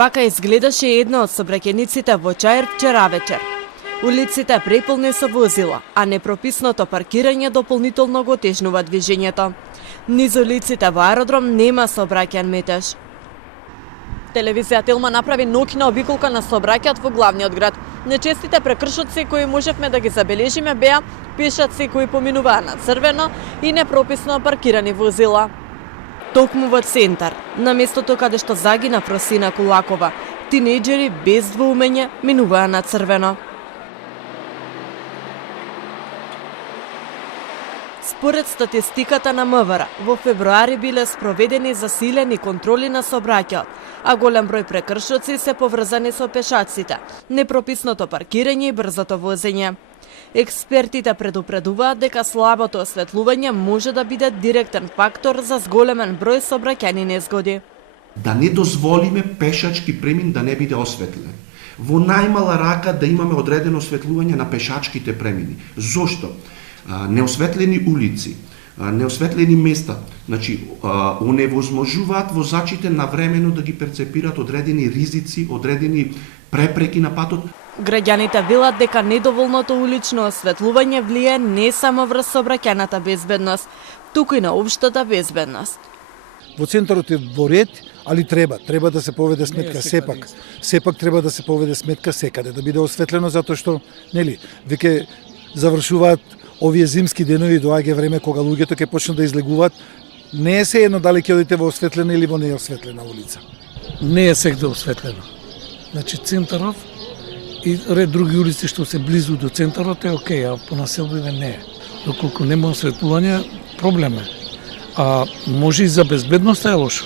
Вака изгледаше една од сообраќајниците во Чаир вчера вечер. Улиците преполни со возила, а непрописното паркирање дополнително го тежнува движењето. Низ улиците во аеродром нема сообраќајен метеж. Телевизија Телма направи ноќна обиколка на сообраќајот во главниот град. Нечестите прекршоци кои можевме да ги забележиме беа пешаци кои поминуваа на црвено и непрописно паркирани возила. Токму во центар, на местото каде што загина Фросина Кулакова, тинејџери без двоумење минуваа на црвено. Според статистиката на МВР, во февруари биле спроведени засилени контроли на сообраќајот, а голем број прекршоци се поврзани со пешаците, непрописното паркирање и брзото возење. Експертите предупредуваат дека слабото осветлување може да биде директен фактор за зголемен број сообраќајни незгоди. Да не дозволиме пешачки премин да не биде осветлен. Во најмала рака да имаме одредено осветлување на пешачките премини. Зошто? Неосветлени улици, неосветлени места, значи оневозможуваат возачите навремено да ги перцепираат одредени ризици, одредени препреки на патот. Граѓаните велат дека недоволното улично осветлување влие не само врз сообраќајната безбедност, туку и на општата безбедност. Во центарот е во ред, али треба да се поведе сметка сепак треба да се поведе сметка секаде да биде осветлено затоа што веќе завршуваат овие зимски денови, доаѓа време кога луѓето ќе почнат да излегуваат. Не е сеедно дали ќе одите во осветлена или во неосветлена улица. Не е сегде осветлено. Значи центарот и ред други улици што се близу до центарот е окей, а по населбиве не е. Доколку нема осветлување, проблем е. А може и за безбедноста е лошо.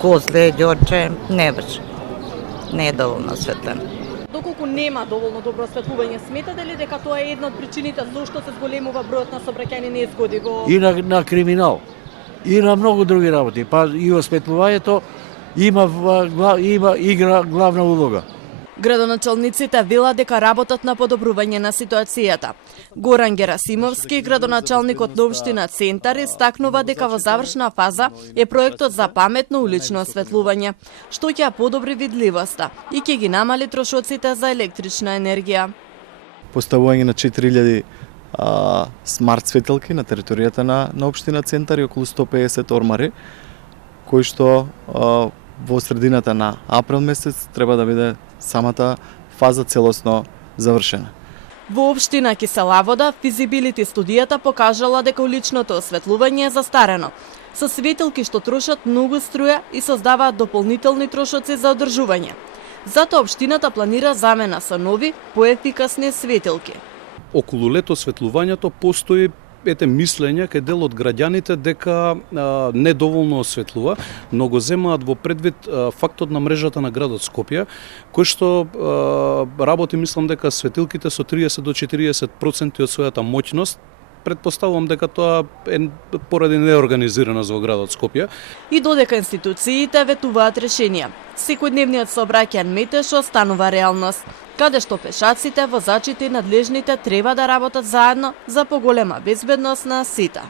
Козле, Ѓорче, не беше. Не е доволно осветлено. Доколку нема доволно добро осветлување, сметате ли дека тоа е една од причините зошто се зголемува бројот на сообраќајни незгоди во... И на криминал, и на многу други работи. Па и осветлувањето игра главна улога. Градоначалниците велат дека работат на подобрување на ситуацијата. Горан Герасимовски, градоначалникот на општина Центар, истакнува дека во завршна фаза е проектот за паметно улично осветлување, што ќе подобри видливоста и ќе ги намали трошоците за електрична енергија. Поставување на 4000 смарт светилки на територијата на општина Центар и околу 150 ормари, кои што во средината на април месец треба да биде самата фаза целосно завршена. Во општина Киселавода, физибилити студијата покажала дека уличното осветлување е застарено, со светилки што трошат многу струја и создаваат дополнителни трошоци за одржување. Затоа општината планира замена со нови, поефикасни светилки. Околу лето осветлувањето постои мислење кај дел од граѓаните дека недоволно осветлува, но го земаат во предвид фактот на мрежата на градот Скопје, кој што работи, мислам дека светилките со 30 до 40% од својата моќност. Предпоставувам дека тоа е поради неорганизираност во градот Скопје. И додека институциите ветуваат решенија, секојдневниот сообраќајен метеж останува реалност, каде што пешаците, возачите и надлежните треба да работат заедно за поголема безбедност на сите.